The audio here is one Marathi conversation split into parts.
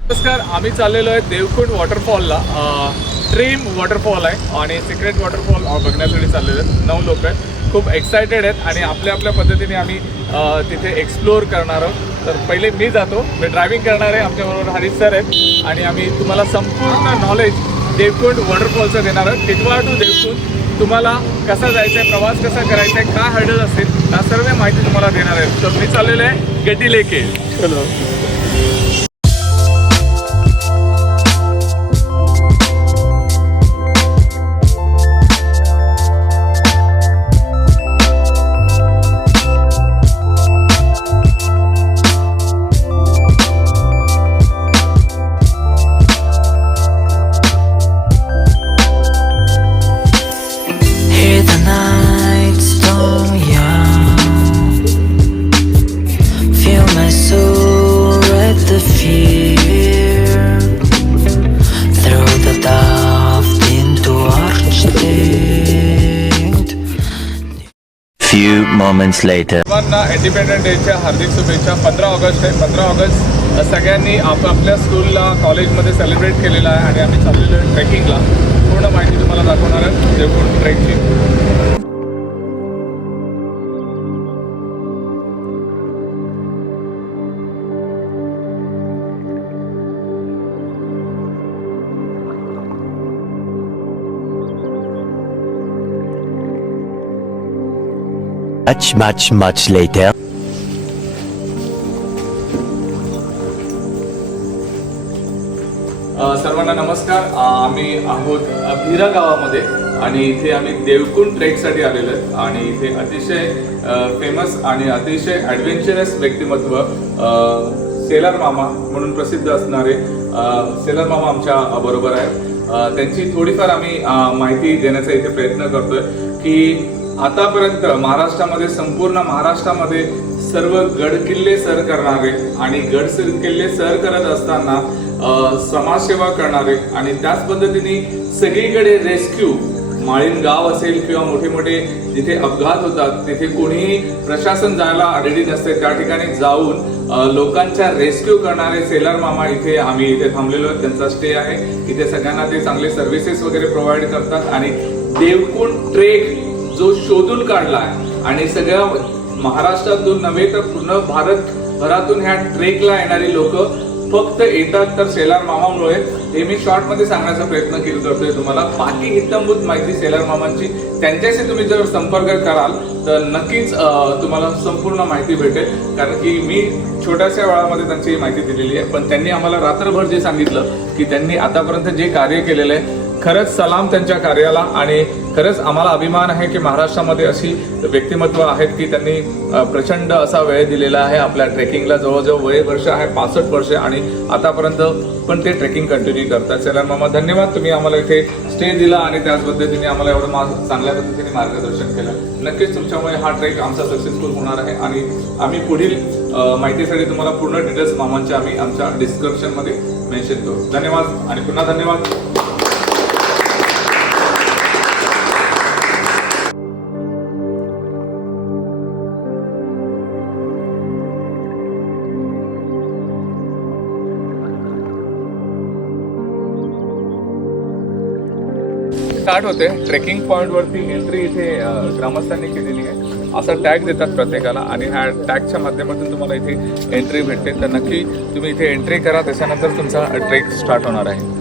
नमस्कार, आम्ही चाललेलो आहे देवकुंड वॉटरफॉलला. ड्रीम वॉटरफॉल आहे आणि सिक्रेट वॉटरफॉल बघण्यासाठी चाललेलो आहेत. 9 लोक आहेत, खूप एक्सायटेड आहेत आणि आपल्या पद्धतीने आम्ही तिथे एक्सप्लोअर करणार आहोत. तर पहिले मी जातो, मी ड्रायव्हिंग करणार आहे. आमच्याबरोबर हरीश सर आहेत आणि आम्ही तुम्हाला संपूर्ण नॉलेज देवकुंड वॉटरफॉलचं देणार आहोत. टिटवाळा टू देवकुंड तुम्हाला कसा जायचं आहे, प्रवास कसा करायचा आहे, काय हर्डल असतील, त्या सर्व माहिती तुम्हाला देणार आहे. तर मी चाललेलो आहे गेटी लेके. चलो. moments later. सर्वांना इंडिपेंडन्स डेच्या हार्दिक शुभेच्छा. 15 ऑगस्ट आहे. 15 ऑगस्ट सगळ्यांनी आपल्या स्कूलला कॉलेजमध्ये सेलिब्रेट केलेला आहे आणि आम्ही चाललेलो आहे ट्रेकिंगला. पूर्ण माहिती तुम्हाला दाखवणार आहे देवकुंड ट्रेकची. Much later. सर्वांना नमस्कार. आम्ही आहोत भिरा गावामध्ये आणि इथे आम्ही देवकुंड ट्रेकसाठी आलेलो आहे. आणि इथे अतिशय फेमस आणि अतिशय ॲडव्हेंचरस व्यक्तिमत्व शेलार मामा म्हणून प्रसिद्ध असणारे शेलार मामा आमच्या बरोबर आहेत. त्यांची थोडीफार आम्ही माहिती देण्याचा इथे प्रयत्न करतोय की आतापर्यंत महाराष्ट्रामध्ये, संपूर्ण महाराष्ट्रामध्ये सर्व गडकिल्ले सर करणारे आणि गडकिल्ले सर करत असताना समाजसेवा करणारे आणि त्याच पद्धतीने सगळीकडे रेस्क्यू, माळीन गाव असेल किंवा मोठे मोठे जिथे अपघात होतात तिथे कोणीही प्रशासन जायला रेडी नसते, त्या ठिकाणी जाऊन लोकांच्या रेस्क्यू करणारे शेलार मामा आम्ही इथे थांबलेलो आहोत. त्यांचा स्टे आहे इथे. सगळ्यांना ते चांगले सर्व्हिसेस वगैरे प्रोव्हाइड करतात आणि देवकुंड ट्रेक जो शोधून काढला आहे आणि सगळ्या महाराष्ट्रातून नव्हे तर पूर्ण भारतभरातून ह्या ट्रेकला येणारी लोक फक्त येतात तर शेलार मामामुळे. हे मी शॉर्टमध्ये सांगण्याचा प्रयत्न करतोय तुम्हाला. बाकी हितंभूत माहिती शेलार मामांची, त्यांच्याशी तुम्ही जर संपर्क कराल तर नक्कीच तुम्हाला संपूर्ण माहिती भेटेल. कारण की मी छोट्याशा वेळामध्ये त्यांची माहिती दिलेली आहे, पण त्यांनी आम्हाला रात्रभर जे सांगितलं की त्यांनी आतापर्यंत जे कार्य केलेलं आहे, खरंच सलाम त्यांच्या कार्याला. आणि खरंच आम्हाला अभिमान आहे की महाराष्ट्रामध्ये अशी व्यक्तिमत्व आहेत की त्यांनी प्रचंड असा वेळ दिलेला आहे आपल्या ट्रेकिंगला. जवळजवळ वय वर्ष आहे 65 वर्ष आणि आतापर्यंत पण ते ट्रेकिंग कंटिन्यू करतात. शेलार मामा धन्यवाद, तुम्ही आम्हाला इथे स्टे दिला आणि त्याच पद्धतीने आम्हाला एवढं चांगल्या पद्धतीने मार्गदर्शन केलं. नक्कीच तुमच्यामुळे हा ट्रेक आमचा सक्सेसफुल होणार आहे आणि आम्ही पुढील माहितीसाठी तुम्हाला पूर्ण डिटेल्स मामांचे आम्ही आमच्या डिस्क्रिप्शनमध्ये मेन्शन करू. धन्यवाद आणि पुन्हा धन्यवाद. स्टार्ट होते. ट्रेकिंग पॉईंटवरती एंट्री इथे ग्रामस्थांनी केलेली आहे. असा टॅग देतात प्रत्येकाला आणि ह्या टॅगच्या माध्यमातून तुम्हाला इथे एंट्री भेटते. तर नक्की तुम्ही इथे एंट्री करा, त्याच्यानंतर तुमचा ट्रेक स्टार्ट होणार आहे.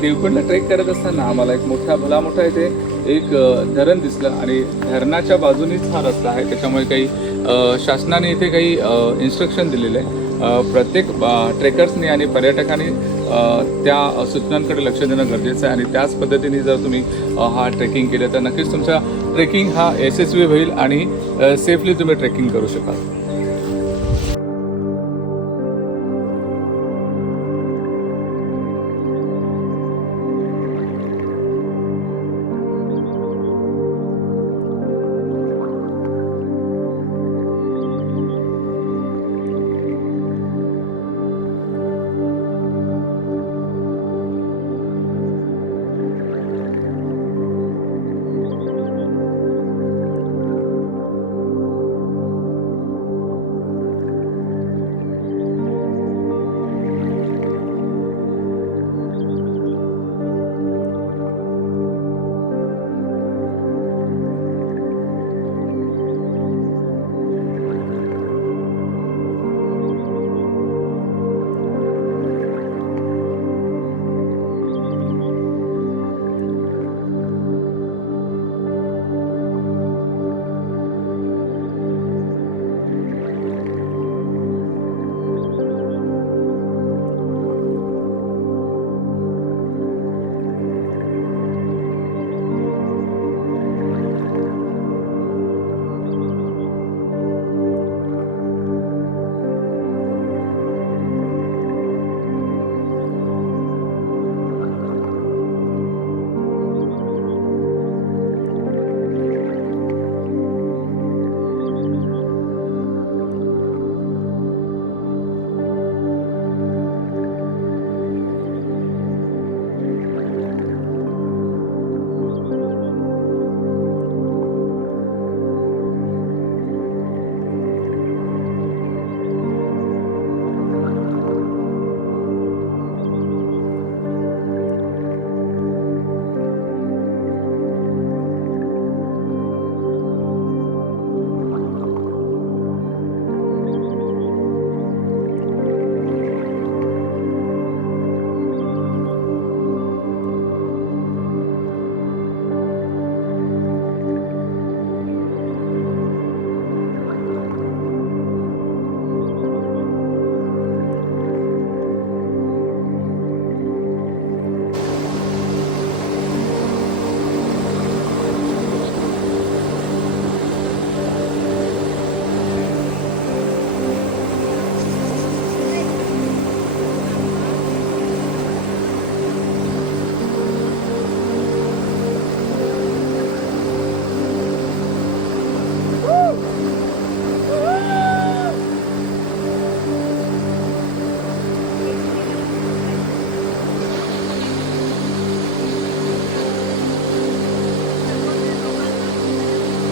देवकुंडला ट्रेक करत असताना आम्हाला एक भला मोठा इथे एक धरण दिसलं आणि धरणाच्या बाजूनीच हा रस्ता आहे. त्याच्यामुळे काही शासनाने इथे काही इन्स्ट्रक्शन दिलेले आहे. प्रत्येक ट्रेकर्सनी आणि पर्यटकांनी त्या सूचनांकडे लक्ष देणं गरजेचं आहे आणि त्याच पद्धतीने जर तुम्ही हा ट्रेकिंग केलं तर नक्कीच तुमचा ट्रेकिंग हा यशस्वी होईल आणि सेफली तुम्ही ट्रेकिंग करू शकाल.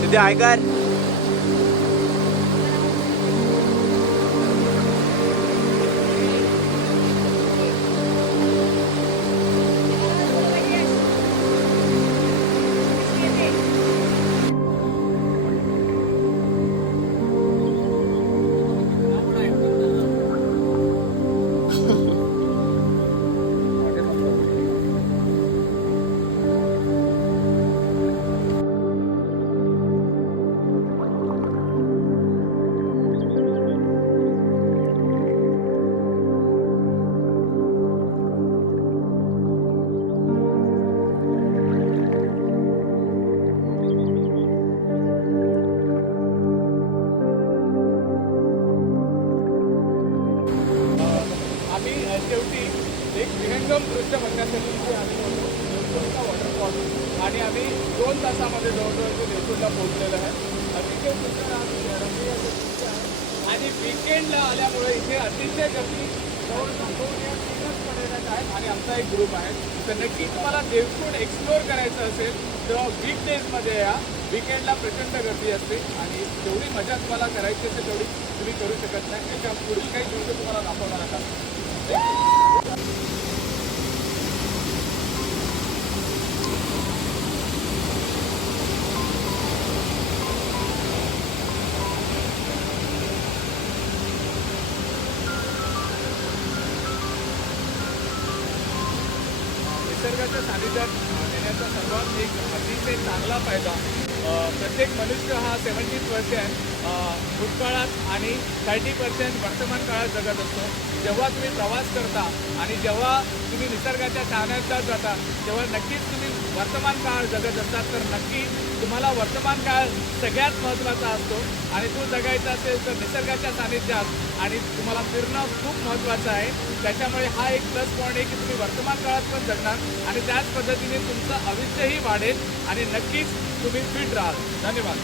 सिद्धी ऐकर शेवटी एक विहंगम दृश्य बघण्यासाठी इथे आलेलो होतो देवकुंडचा वॉटरफॉल आणि आम्ही 2 तासामध्ये जवळजवळ ते देवकुंडला पोहोचलेलो आहे. अतिशय सुंदर रमणीय दृश्य आहे आणि विकेंडला आल्यामुळे इथे अतिशय गर्दी जवळजवळ 2 या 3च पर्यटक आहेत आणि आमचा एक ग्रुप आहे. तर नक्की तुम्हाला देवकुंड एक्सप्लोअर करायचं असेल तर वीक डेजमध्ये या. विकेंडला प्रचंड गर्दी असते आणि जेवढी मजा तुम्हाला करायची असेल तेवढी तुम्ही करू शकत नाही. त्याच्या पुढील काही दिवस तुम्हाला दाखवणार आहात. निसर्गाच्या सानिध्यात येण्याचा सर्वात एक अतिशय चांगला फायदा प्रत्येक मनुष्य हा 70% भूतकाळात आणि 30% वर्तमान काळात जगत असतो. जेव्हा तुम्ही प्रवास करता आणि जेव्हा तुम्ही निसर्गाच्या सानिध्यात जाता तेव्हा नक्कीच तुम्ही वर्तमान काळ जगत असतात. तर नक्की तुम्हाला वर्तमान काळ सगळ्यात महत्त्वाचा असतो आणि तो जगायचा असेल तर निसर्गाच्या सानिध्यात आणि तुम्हाला फिरणं खूप महत्त्वाचं आहे. त्याच्यामुळे हा एक प्लस पॉईंट आहे की तुम्ही वर्तमान काळात पण जगणार आणि त्याच पद्धतीने तुमचं आयुष्यही वाढेल आणि नक्कीच तुम्ही फिट राहाल. धन्यवाद.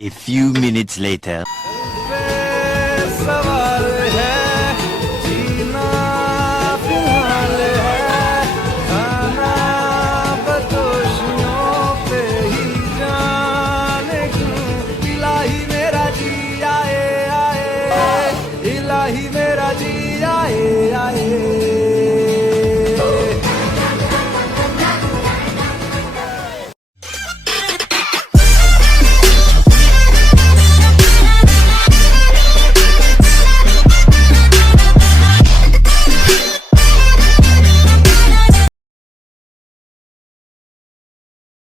A few minutes later. सवाल है जीना फिलहाल है खाना बदोशियों पे ही जाने क्यों इलाही मेरा जी आए आए इलाही मेरा जी आए आए